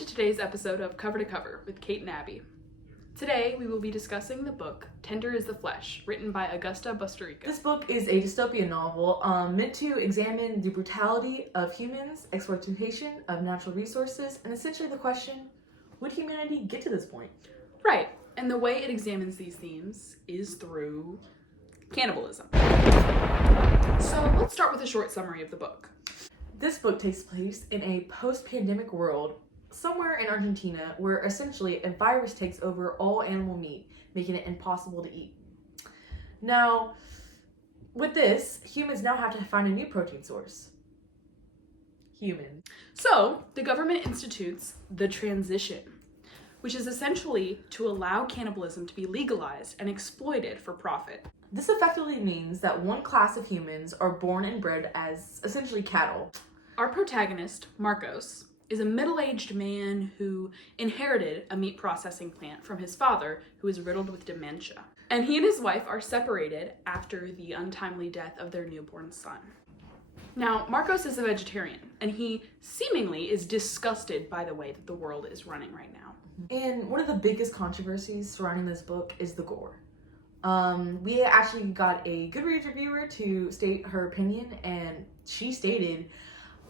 to today's episode of Cover to Cover with Cate and Abby. Today, we will be discussing the book Tender is the Flesh, written by Augusta Bustarrica. This book is a dystopian novel meant to examine the brutality of humans, exploitation of natural resources, and essentially the question, would humanity get to this point? Right, and the way it examines these themes is through cannibalism. So let's start with a short summary of the book. This book takes place in a post-pandemic world somewhere in Argentina where essentially a virus takes over all animal meat, making it impossible to eat. Now, with this, humans now have to find a new protein source. Human. So, the government institutes the transition, which is essentially to allow cannibalism to be legalized and exploited for profit. This effectively means that one class of humans are born and bred as essentially cattle. Our protagonist, Marcos, is a middle-aged man who inherited a meat processing plant from his father, who is riddled with dementia. And he and his wife are separated after the untimely death of their newborn son. Now, Marcos is a vegetarian, and he seemingly is disgusted by the way that the world is running right now. And one of the biggest controversies surrounding this book is the gore. We actually got a Goodreads reviewer to state her opinion, and she stated,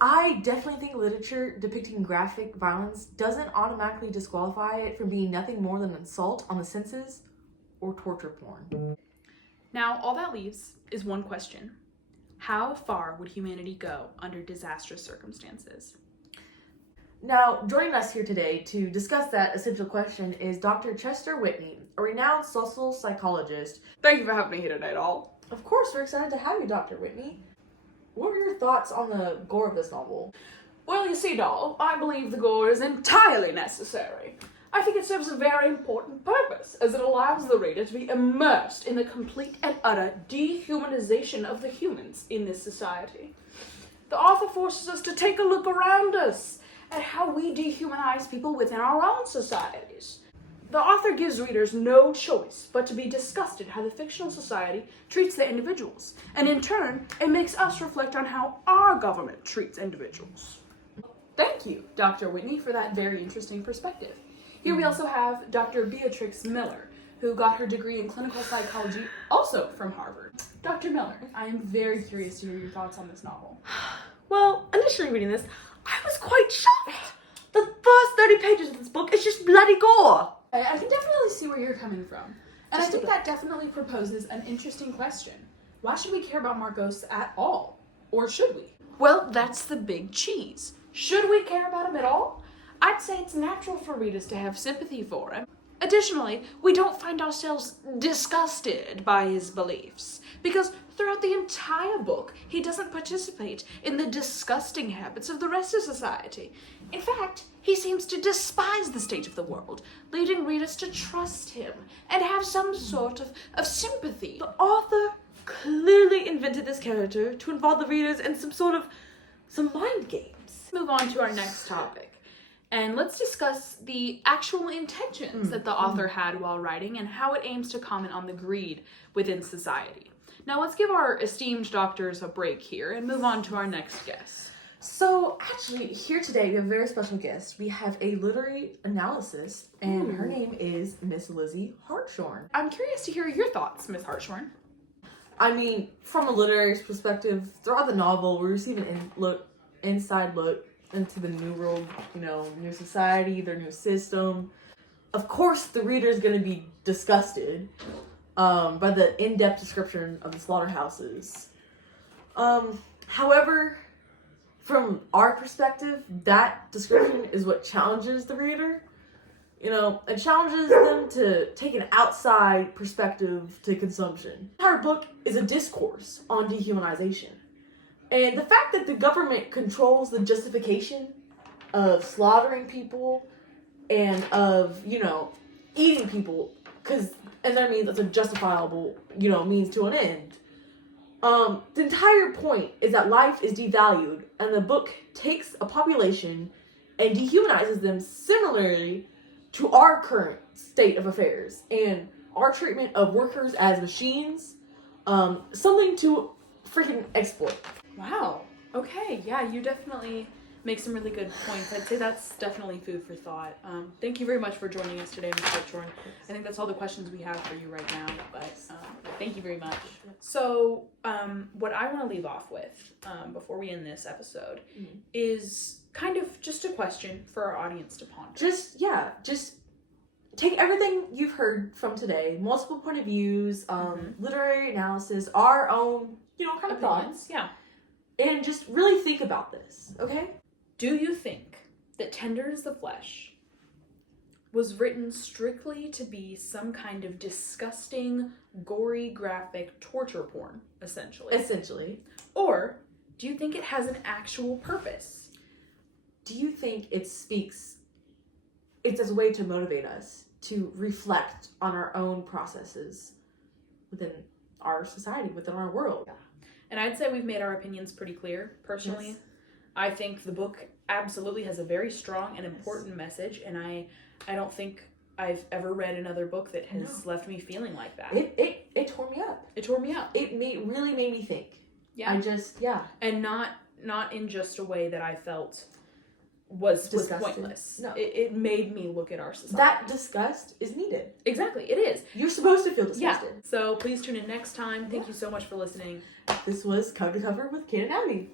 I definitely think literature depicting graphic violence doesn't automatically disqualify it from being nothing more than an assault on the senses or torture porn. Now, all that leaves is one question. How far would humanity go under disastrous circumstances? Now, joining us here today to discuss that essential question is Dr. Chester Whitney, a renowned social psychologist. Thank you for having me here today, doll. Of course, we're excited to have you, Dr. Whitney. What are your thoughts on the gore of this novel? Well, you see, doll, I believe the gore is entirely necessary. I think it serves a very important purpose, as it allows the reader to be immersed in the complete and utter dehumanization of the humans in this society. The author forces us to take a look around us at how we dehumanize people within our own societies. The author gives readers no choice but to be disgusted how the fictional society treats the individuals, and in turn, it makes us reflect on how our government treats individuals. Thank you, Dr. Whitney, for that very interesting perspective. Here we also have Dr. Beatrix Miller, who got her degree in clinical psychology, also from Harvard. Dr. Miller, I am very curious to hear your thoughts on this novel. Well, initially reading this, I was quite shocked. The first 30 pages of this book is just bloody gore. I can definitely see where you're coming from. And I think that definitely proposes an interesting question. Why should we care about Marcos at all? Or should we? Well, that's the big cheese. Should we care about him at all? I'd say it's natural for readers to have sympathy for him. Additionally, we don't find ourselves disgusted by his beliefs, because throughout the entire book, he doesn't participate in the disgusting habits of the rest of society. In fact, he seems to despise the state of the world, leading readers to trust him and have some sort of sympathy. The author clearly invented this character to involve the readers in some mind games. Move on to our next topic. And let's discuss the actual intentions that the author had while writing and how it aims to comment on the greed within society. Now let's give our esteemed doctors a break here and move on to our next guest. So, actually, here today we have a very special guest. We have a literary analyst, and her name is Miss Lizzie Hartshorn. I'm curious to hear your thoughts, Miss Hartshorn. I mean, from a literary perspective, throughout the novel, we receive an inside look into the new world, new society, their new system. Of course, the reader is going to be disgusted by the in-depth description of the slaughterhouses. However, from our perspective, that description is what challenges the reader. It challenges them to take an outside perspective to consumption. Our book is a discourse on dehumanization. And the fact that the government controls the justification of slaughtering people and of, eating people, and that means it's a justifiable, means to an end. The entire point is that life is devalued, and the book takes a population and dehumanizes them similarly to our current state of affairs and our treatment of workers as machines, something to freaking exploit. Wow. Okay, yeah, you definitely makes some really good points. I'd say that's definitely food for thought. Thank you very much for joining us today, Mr. Chorn. I think that's all the questions we have for you right now, but thank you very much. So, what I want to leave off with, before we end this episode, is kind of just a question for our audience to ponder. Just take everything you've heard from today, multiple point of views, literary analysis, our own, kind of thoughts. Yeah. And just really think about this, okay? Do you think that Tender is the Flesh was written strictly to be some kind of disgusting, gory, graphic torture porn, essentially? Essentially. Or do you think it has an actual purpose? Do you think it's as a way to motivate us to reflect on our own processes within our society, within our world? Yeah. And I'd say we've made our opinions pretty clear, personally. Yes. I think the book absolutely has a very strong and important message, and I don't think I've ever read another book that has left me feeling like that. It tore me up. It tore me up. It really made me think. Yeah. And not in just a way that I felt was pointless. No. It made me look at our society. That disgust is needed. Exactly, it is. You're supposed to feel disgusted. Yeah. So please tune in next time. Thank you so much for listening. This was Cover to Cover with Cate and Abby.